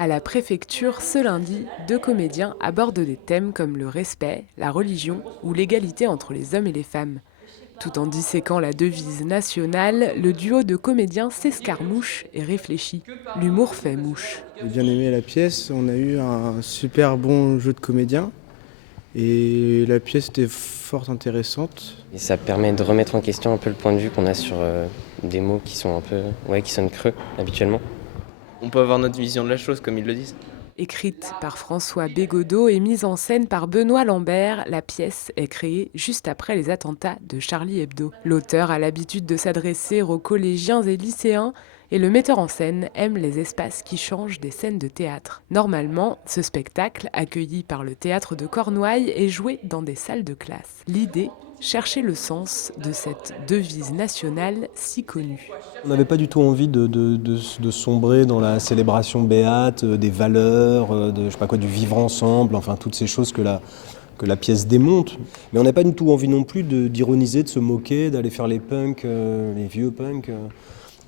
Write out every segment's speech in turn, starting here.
À la préfecture, ce lundi, 2 comédiens abordent des thèmes comme le respect, la religion ou l'égalité entre les hommes et les femmes. Tout en disséquant la devise nationale, le duo de comédiens s'escarmouche et réfléchit. L'humour fait mouche. J'ai bien aimé la pièce, on a eu un super bon jeu de comédiens et la pièce était fort intéressante. Et ça permet de remettre en question un peu le point de vue qu'on a sur des mots qui sont un peu, qui sonnent creux habituellement. On peut avoir notre vision de la chose, comme ils le disent. Écrite par François Bégodeau et mise en scène par Benoît Lambert, la pièce est créée juste après les attentats de Charlie Hebdo. L'auteur a l'habitude de s'adresser aux collégiens et lycéens et le metteur en scène aime les espaces qui changent des scènes de théâtre. Normalement, ce spectacle, accueilli par le théâtre de Cornouailles, est joué dans des salles de classe. L'idée, chercher le sens de cette devise nationale si connue. On n'avait pas du tout envie de sombrer dans la célébration béate, des valeurs, je sais pas quoi, du vivre ensemble, enfin toutes ces choses que la pièce démonte. Mais on n'a pas du tout envie non plus d'ironiser, de se moquer, d'aller faire les punks, les vieux punks,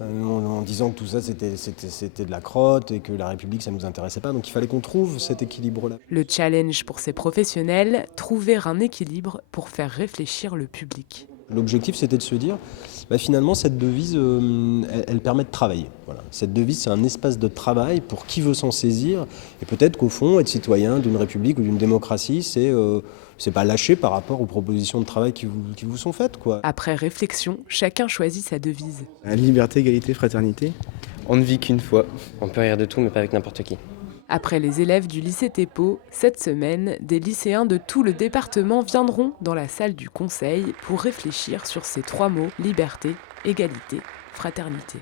en disant que tout ça c'était de la crotte et que la République ça nous intéressait pas. Donc il fallait qu'on trouve cet équilibre-là. Le challenge pour ces professionnels, trouver un équilibre pour faire réfléchir le public. L'objectif, c'était de se dire, finalement, cette devise, elle permet de travailler. Voilà. Cette devise, c'est un espace de travail pour qui veut s'en saisir. Et peut-être qu'au fond, être citoyen d'une république ou d'une démocratie, c'est pas lâcher par rapport aux propositions de travail qui vous sont faites, quoi. Après réflexion, chacun choisit sa devise. La liberté, égalité, fraternité. On ne vit qu'une fois. On peut rire de tout, mais pas avec n'importe qui. Après les élèves du lycée Thépeau, cette semaine, des lycéens de tout le département viendront dans la salle du conseil pour réfléchir sur ces 3 mots: liberté, égalité, fraternité.